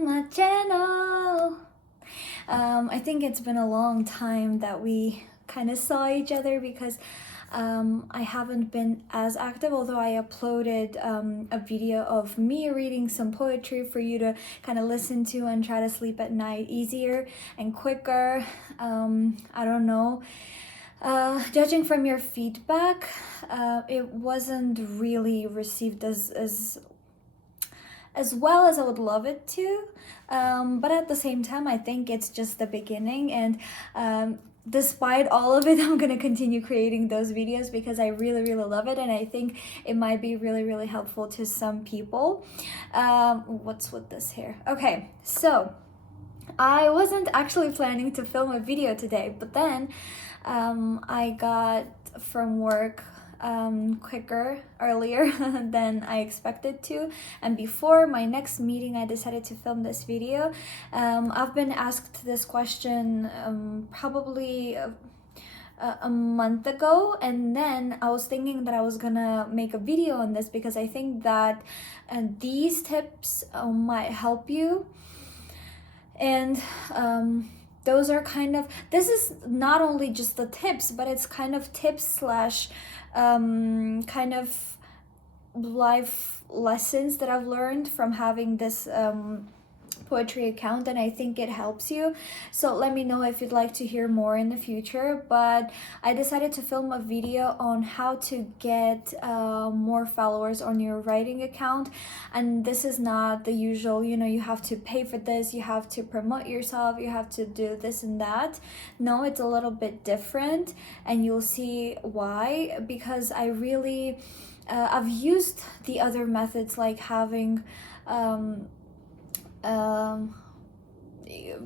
on my channel. I think it's been a long time that we kind of saw each other because I haven't been as active, although I uploaded a video of me reading some poetry for you to kind of listen to and try to sleep at night easier and quicker. I don't know. Judging from your feedback, it wasn't really received as well as I would love it to. But at the same time, I think it's just the beginning, and despite all of it, I'm gonna continue creating those videos because I really love it, and I think it might be really helpful to some people. What's with this here? Okay, so I wasn't actually planning to film a video today, but then I got from work earlier than I expected to, and before my next meeting I decided to film this video. I've been asked this question probably a month ago, and then I was thinking that I was gonna make a video on this because I think that these tips might help you. And those are kind of, this is not only just the tips, but it's kind of tips slash kind of life lessons that I've learned from having this poetry account, and I think it helps you. So let me know if you'd like to hear more in the future. But I decided to film a video on how to get more followers on your writing account, and this is not the usual, you know, you have to pay for this, you have to promote yourself, you have to do this and that. No, it's a little bit different, and you'll see why. Because I really I've used the other methods, like having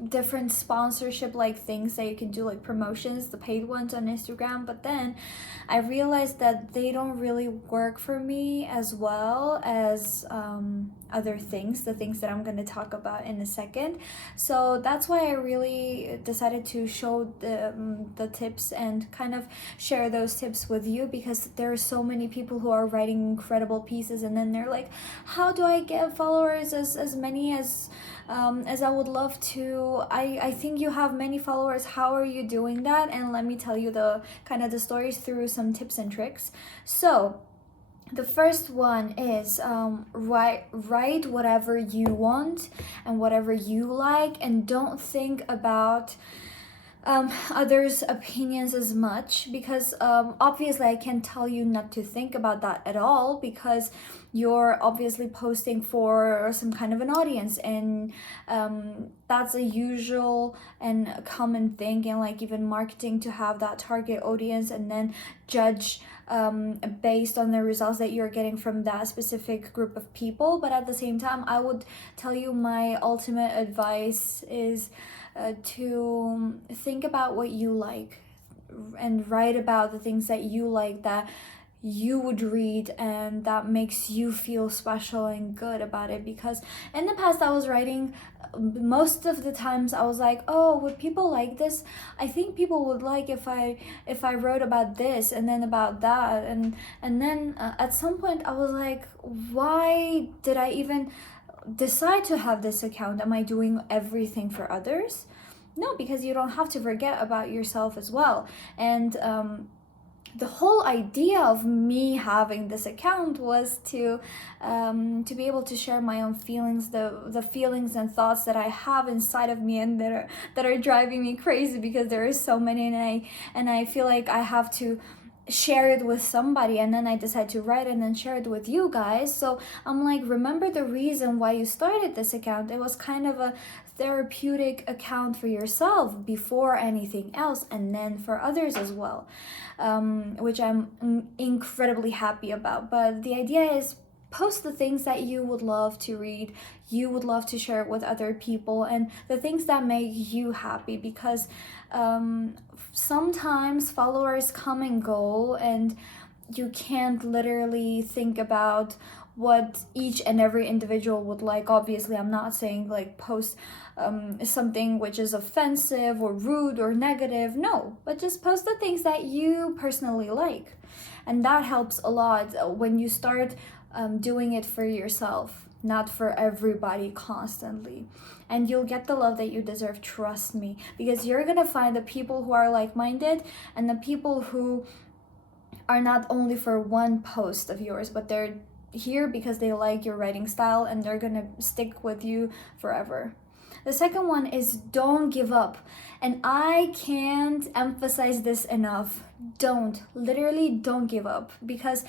different sponsorship like things that you can do, like promotions, the paid ones on Instagram, but then I realized that they don't really work for me as well as other things, the things that I'm going to talk about in a second. So that's why I really decided to show the tips and kind of share those tips with you, because there are so many people who are writing incredible pieces, and then they're like, how do I get followers as many as I would love to? I think you have many followers, how are you doing that? And let me tell you the kind of the stories through some tips and tricks. So the first one is write whatever you want and whatever you like, and don't think about others' opinions as much, because obviously I can't tell you not to think about that at all, because you're obviously posting for some kind of an audience, and that's a usual and a common thing in like even marketing, to have that target audience and then judge based on the results that you're getting from that specific group of people. But at the same time, I would tell you, my ultimate advice is to think about what you like and write about the things that you like, that you would read, and that makes you feel special and good about it. Because in the past I was writing, most of the times I was like, oh, would people like this? I think people would like if I wrote about this and then about that, and then at some point I was like, why did I even decide to have this account? Am I doing everything for others? No, because you don't have to forget about yourself as well. And the whole idea of me having this account was to be able to share my own feelings, the feelings and thoughts that I have inside of me, and that are driving me crazy, because there are so many, and I feel like I have to share it with somebody, and then I decide to write and then share it with you guys. So I'm like, remember the reason why you started this account. It was kind of a therapeutic account for yourself before anything else, and then for others as well, which I'm incredibly happy about. But the idea is, post the things that you would love to read, you would love to share with other people, and the things that make you happy, because sometimes followers come and go, and you can't literally think about what each and every individual would like. Obviously, I'm not saying like post something which is offensive or rude or negative, no, but just post the things that you personally like, and that helps a lot when you start doing it for yourself. not for everybody constantly. And you'll get the love that you deserve, trust me, because you're gonna find the people who are like-minded and the people who are not only for one post of yours, but they're here because they like your writing style and they're gonna stick with you forever. The second one is don't give up. And I can't emphasize this enough. Literally don't give up. Because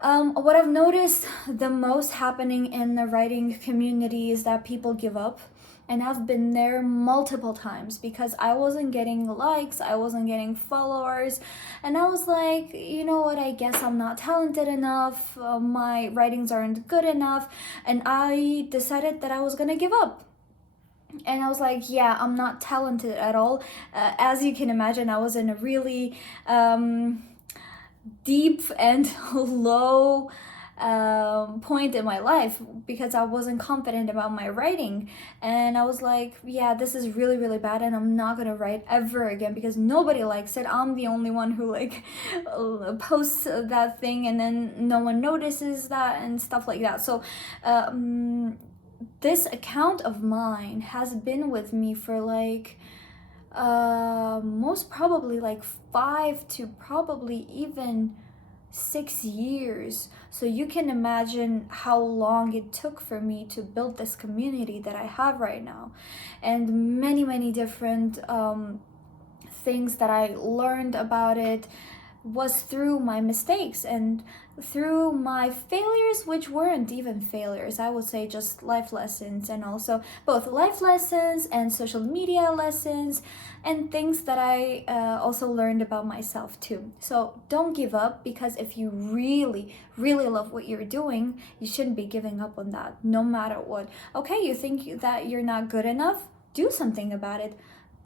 what I've noticed the most happening in the writing community is that people give up. And I've been there multiple times because I wasn't getting likes, I wasn't getting followers, and I was like, you know what, I guess I'm not talented enough, my writings aren't good enough, and I decided that I was gonna give up. And I was like, yeah, I'm not talented at all. As you can imagine, I was in a really deep and low point in my life because I wasn't confident about my writing, and I was like, yeah, this is really, really bad, and I'm not gonna write ever again because nobody likes it. I'm the only one who like posts that thing, and then no one notices that and stuff like that. So this account of mine has been with me for like most probably like 5 to probably even 6 years. So you can imagine how long it took for me to build this community that I have right now, and many different things that I learned about it was through my mistakes and through my failures, which weren't even failures. I would say just life lessons, and also both life lessons and social media lessons and things that I also learned about myself too. So don't give up, because if you really love what you're doing, you shouldn't be giving up on that no matter what. Okay, you think that you're not good enough? Do something about it.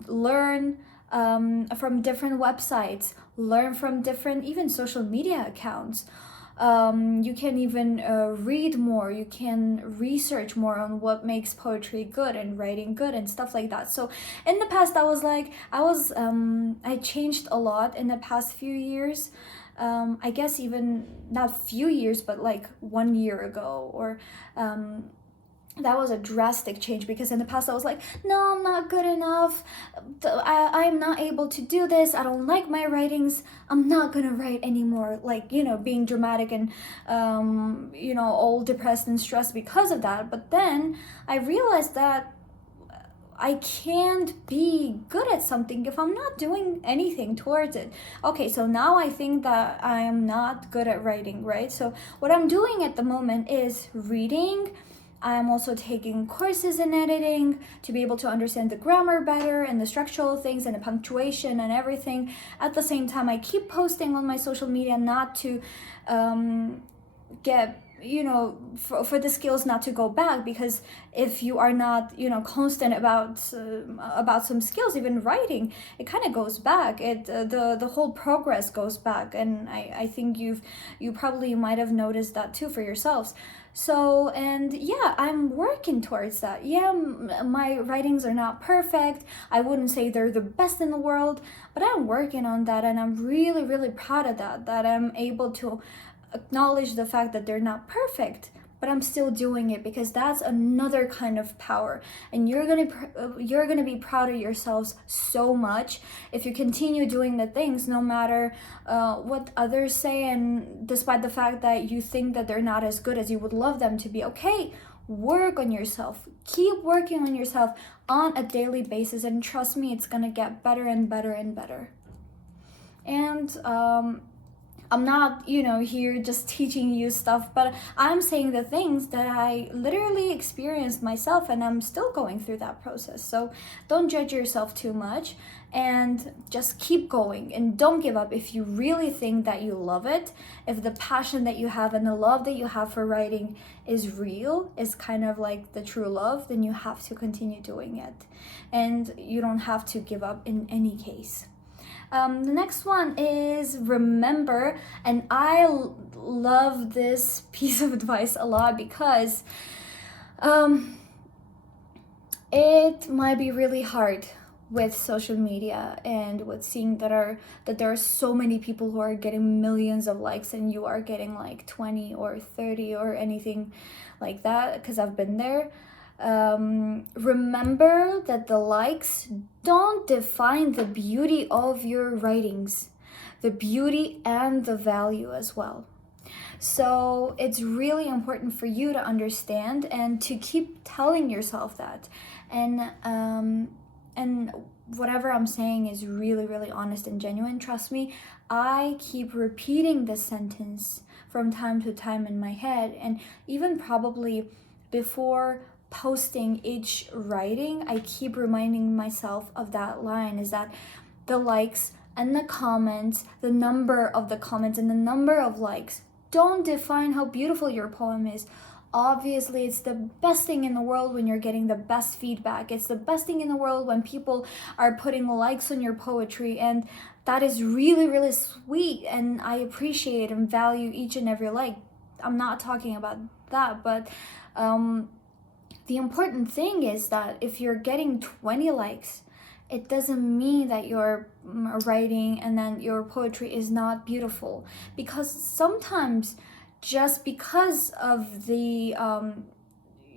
Learn from different websites, learn from different even social media accounts. You can even read more, you can research more on what makes poetry good and writing good and stuff like that. So in the past I changed a lot in the past few years. I guess even not few years, but like 1 year ago, or that was a drastic change, because in the past I was like, no, I'm not good enough, I'm not able to do this, I don't like my writings, I'm not gonna write anymore, like, you know, being dramatic and you know, all depressed and stressed because of that. But then I realized that I can't be good at something if I'm not doing anything towards it. Okay, so now I think that I am not good at writing, right? So what I'm doing at the moment is reading. I'm also taking courses in editing to be able to understand the grammar better and the structural things and the punctuation and everything. At the same time, I keep posting on my social media, not to get, you know, for the skills not to go back, because if you are not, you know, constant about some skills, even writing, it kind of goes back. The whole progress goes back, and I think you probably might have noticed that too for yourselves. So, and yeah, I'm working towards that. Yeah, my writings are not perfect. I wouldn't say they're the best in the world, but I'm working on that, and I'm really proud of that I'm able to acknowledge the fact that they're not perfect, but I'm still doing it, because that's another kind of power. And you're gonna be proud of yourselves so much if you continue doing the things, no matter what others say, and despite the fact that you think that they're not as good as you would love them to be. Okay, work on yourself, keep working on yourself on a daily basis, and trust me, it's gonna get better and better and better. And I'm not, you know, here just teaching you stuff, but I'm saying the things that I literally experienced myself, and I'm still going through that process. So don't judge yourself too much, and just keep going, and don't give up. If you really think that you love it, if the passion that you have and the love that you have for writing is real, is kind of like the true love, then you have to continue doing it, and you don't have to give up in any case. The next one is remember, and I love this piece of advice a lot, because it might be really hard with social media and with seeing that there are so many people who are getting millions of likes and you are getting like 20 or 30 or anything like that, because I've been there. Remember that the likes don't define the beauty of your writings, the beauty and the value as well. So it's really important for you to understand and to keep telling yourself that. And whatever I'm saying is really, really honest and genuine. Trust me, I keep repeating this sentence from time to time in my head, and even probably before posting each writing, I keep reminding myself of that line, is that the likes and the comments, the number of the comments and the number of likes don't define how beautiful your poem is. Obviously, it's the best thing in the world when you're getting the best feedback. It's the best thing in the world when people are putting likes on your poetry, and that is really, really sweet, and I appreciate and value each and every like. I'm not talking about that, but the important thing is that if you're getting 20 likes, it doesn't mean that your writing and then your poetry is not beautiful, because sometimes just because of the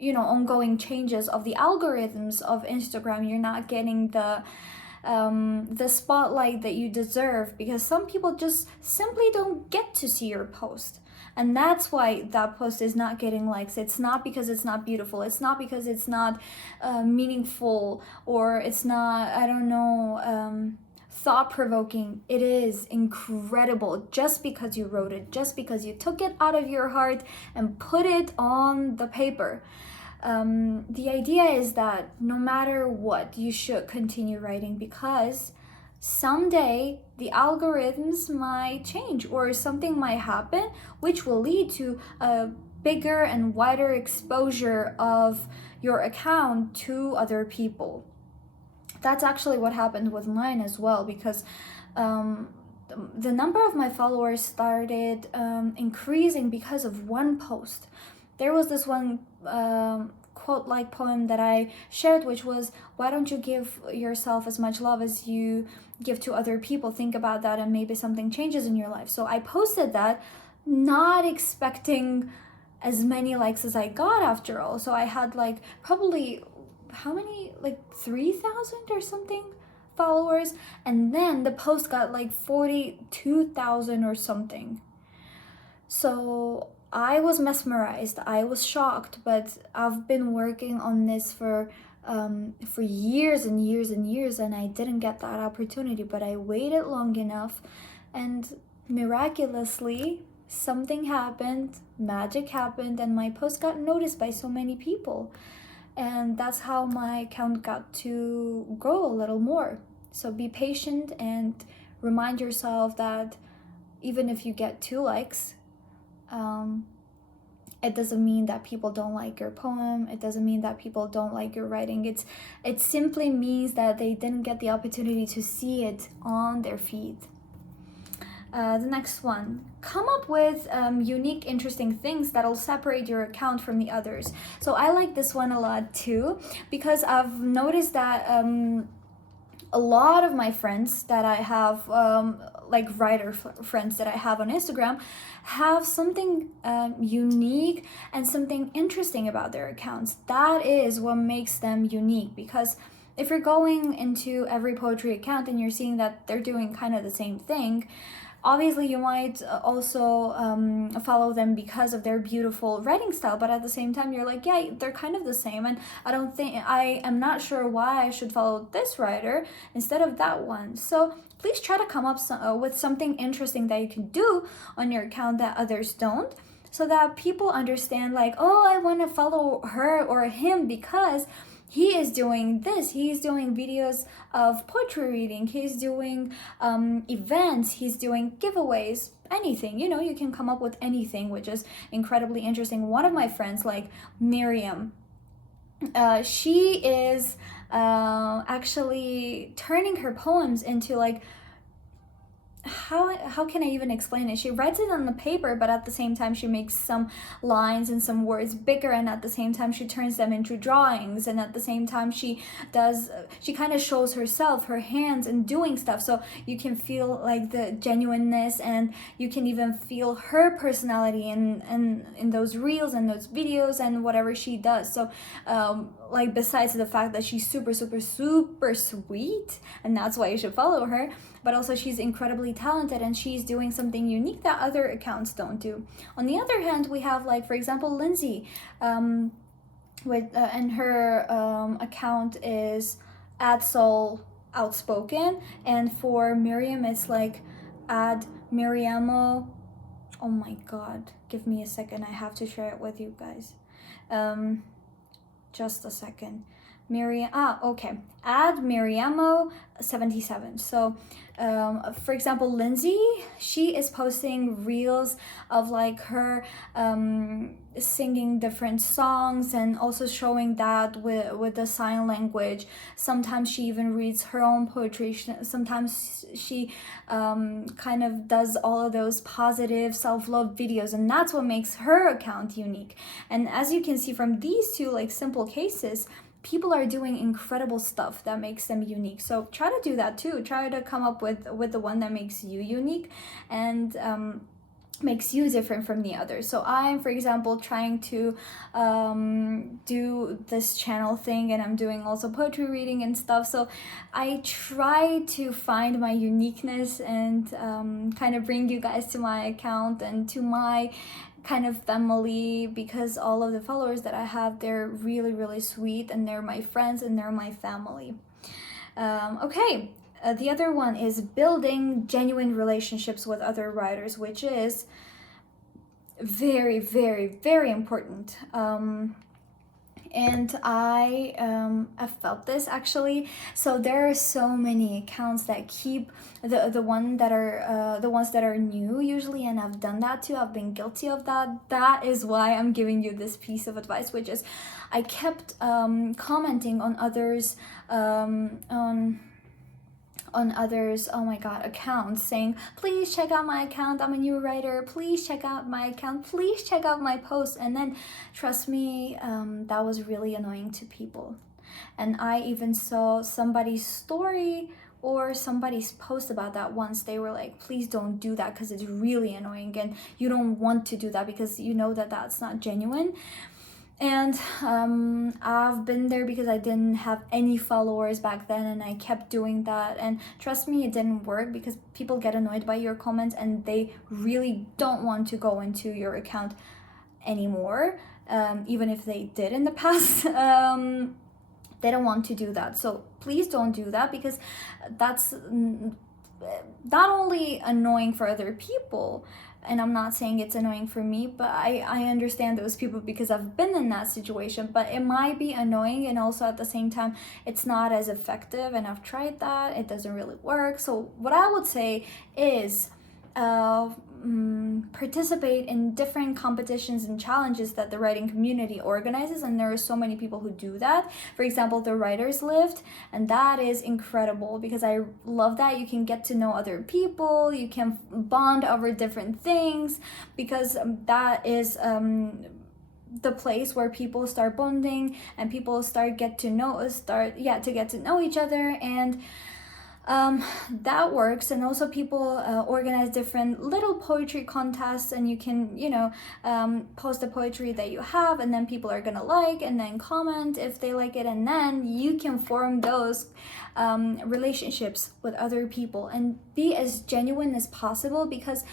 ongoing changes of the algorithms of Instagram, you're not getting the spotlight that you deserve, because some people just simply don't get to see your post. And that's why that post is not getting likes. It's not because it's not beautiful. It's not because it's not meaningful, or it's not, I don't know, thought-provoking. It is incredible just because you wrote it, just because you took it out of your heart and put it on the paper. The idea is that no matter what, you should continue writing, because someday the algorithms might change or something might happen which will lead to a bigger and wider exposure of your account to other people. That's actually what happened with mine as well, because the number of my followers started increasing because of one post. There was this one quote-like poem that I shared, which was, why don't you give yourself as much love as you give to other people? Think about that and maybe something changes in your life. So I posted that, not expecting as many likes as I got after all. So I had like probably, how many, like 3,000 or something followers, and then the post got like 42,000 or something. So I was mesmerized, I was shocked, but I've been working on this for years and years and years, and I didn't get that opportunity, but I waited long enough, and miraculously something happened, magic happened, and my post got noticed by so many people, and that's how my account got to grow a little more. So be patient and remind yourself that even if you get 2 likes, it doesn't mean that people don't like your poem. It doesn't mean that people don't like your writing. It simply means that they didn't get the opportunity to see it on their feed. The next one, come up with unique, interesting things that'll separate your account from the others. So I like this one a lot too, because I've noticed that a lot of my friends that I have, like writer friends that I have on Instagram, have something unique and something interesting about their accounts. That is what makes them unique, because if you're going into every poetry account and you're seeing that they're doing kind of the same thing, obviously you might also follow them because of their beautiful writing style, but at the same time you're like, yeah, they're kind of the same, and I am not sure why I should follow this writer instead of that one. So please try to come up with something interesting that you can do on your account that others don't, so that people understand, like, oh, I want to follow her or him because he is doing this. He's doing videos of poetry reading. He's doing events. He's doing giveaways. Anything, you can come up with anything, which is incredibly interesting. One of my friends, like Miriam, she is actually turning her poems into like how can I even explain it? She writes it on the paper, but at the same time she makes some lines and some words bigger, and at the same time she turns them into drawings, and at the same time she kind of shows herself, her hands, and doing stuff, so you can feel like the genuineness, and you can even feel her personality in those reels and those videos and whatever she does. So like, besides the fact that she's super super super sweet, and that's why you should follow her, but also she's incredibly talented, and she's doing something unique that other accounts don't do. On the other hand, we have, like, for example, Lindsay, with and her account is @SoulOutspoken, and for Miriam it's like @Miriamo. Oh my god, give me a second, I have to share it with you guys. Just a second. Okay, @Miriamo77. So for example, Lindsay, she is posting reels of like her singing different songs, and also showing that with the sign language. Sometimes she even reads her own poetry. Sometimes she kind of does all of those positive self-love videos, and that's what makes her account unique. And as you can see from these two like simple cases, people are doing incredible stuff that makes them unique. So try to do that too. Try to come up with the one that makes you unique and makes you different from the others. So I'm, for example, trying to do this channel thing, and I'm doing also poetry reading and stuff. So I try to find my uniqueness and kind of bring you guys to my account and to my kind of family, because all of the followers that I have, they're really really sweet, and they're my friends and they're my family. Okay, the other one is building genuine relationships with other writers, which is very very very important. And I felt this actually. So there are so many accounts that keep the ones that are new usually, and I've done that too. I've been guilty of that. That is why I'm giving you this piece of advice, which is I kept commenting on others on others, oh my god, accounts, saying, please check out my account, I'm a new writer, please check out my account, please check out my post. And then trust me, that was really annoying to people. And I even saw somebody's story or somebody's post about that once. They were like, please don't do that, because it's really annoying, and you don't want to do that because you know that that's not genuine. And I've been there because I didn't have any followers back then, and I kept doing that, and trust me, it didn't work, because people get annoyed by your comments and they really don't want to go into your account anymore, even if they did in the past. They don't want to do that. So please don't do that, because that's not only annoying for other people, and I'm not saying it's annoying for me, but I understand those people because I've been in that situation. But it might be annoying, and also at the same time it's not as effective, and I've tried that, it doesn't really work. So what I would say is participate in different competitions and challenges that the writing community organizes, and there are so many people who do that. For example, the Writers Lift, and that is incredible because I love that you can get to know other people, you can bond over different things, because that is the place where people start bonding and people get to know each other, and that works. And also people organize different little poetry contests, and you can post the poetry that you have, and then people are gonna like and then comment if they like it, and then you can form those relationships with other people and be as genuine as possible, because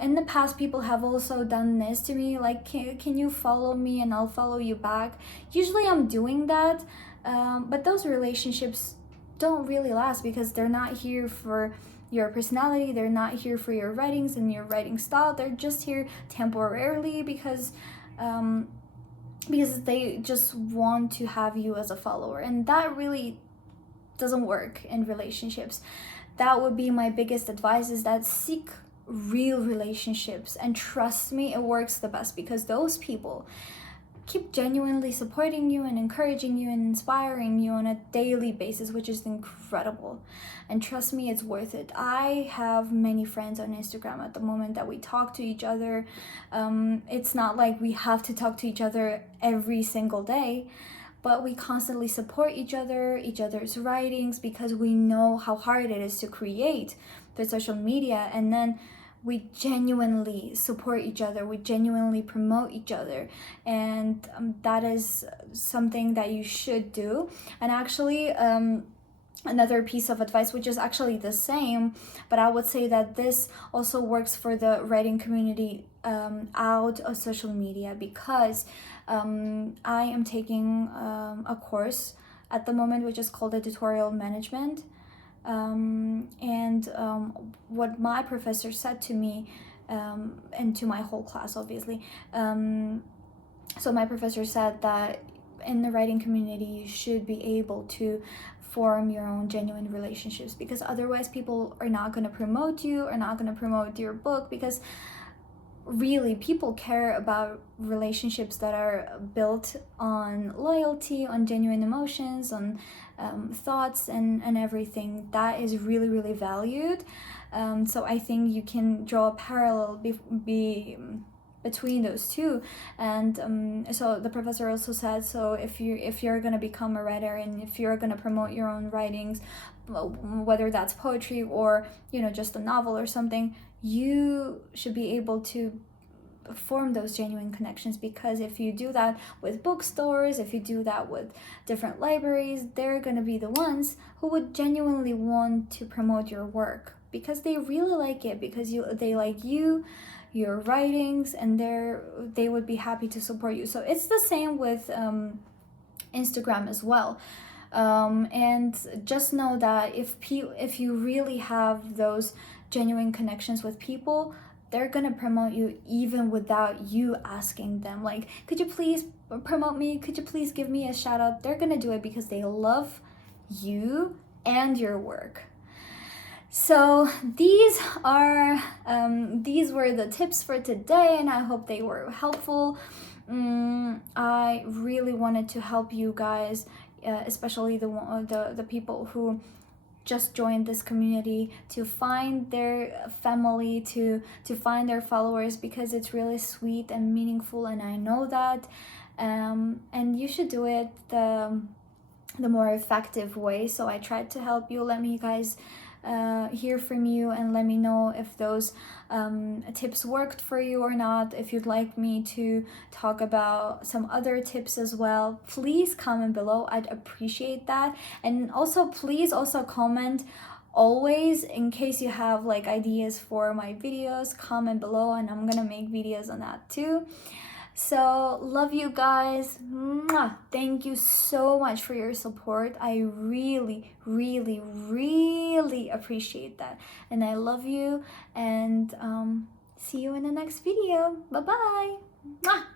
in the past people have also done this to me, like, can you follow me and I'll follow you back. Usually I'm doing that, but those relationships don't really last, because they're not here for your personality, they're not here for your writings and your writing style, they're just here temporarily because they just want to have you as a follower, and that really doesn't work in relationships. That would be my biggest advice, is that seek real relationships, and trust me, it works the best, because those people, keep genuinely supporting you and encouraging you and inspiring you on a daily basis, which is incredible. And trust me, it's worth it. I have many friends on Instagram at the moment that we talk to each other. It's not like we have to talk to each other every single day, but we constantly support each other's writings, because we know how hard it is to create the social media. And then we genuinely support each other, we genuinely promote each other, and that is something that you should do. And actually, another piece of advice, which is actually the same, but I would say that this also works for the writing community out of social media, because I am taking a course at the moment which is called editorial management. What my professor said to me, and to my whole class, obviously, so my professor said that in the writing community you should be able to form your own genuine relationships, because otherwise people are not going to promote you, are not going to promote your book, because really people care about relationships that are built on loyalty, on genuine emotions, on thoughts, and everything that is really, really valued. So I think you can draw a parallel between those two. And so the professor also said, so if you're going to become a writer, and if you're going to promote your own writings, whether that's poetry or just a novel or something, you should be able to form those genuine connections, because if you do that with bookstores, if you do that with different libraries, they're going to be the ones who would genuinely want to promote your work, because they really like it, because they like your writings, and they would be happy to support you. So it's the same with Instagram as well. And just know that if you really have those genuine connections with people, they're gonna promote you even without you asking them, like, could you please promote me, could you please give me a shout out. They're gonna do it because they love you and your work. So these were the tips for today, and I hope they were helpful. I really wanted to help you guys, especially the people who just joined this community, to find their family, to find their followers, because it's really sweet and meaningful, and I know that. And you should do it the more effective way. So I tried to help you. Let me guys hear from you, and let me know if those tips worked for you or not. If you'd like me to talk about some other tips as well, please comment below. I'd appreciate that. And also, please also comment always, in case you have like ideas for my videos. Comment below, and I'm gonna make videos on that too. So love you guys. Mwah. Thank you so much for your support. I really, really, really appreciate that, and I love you. And see you in the next video. Bye bye. Mwah.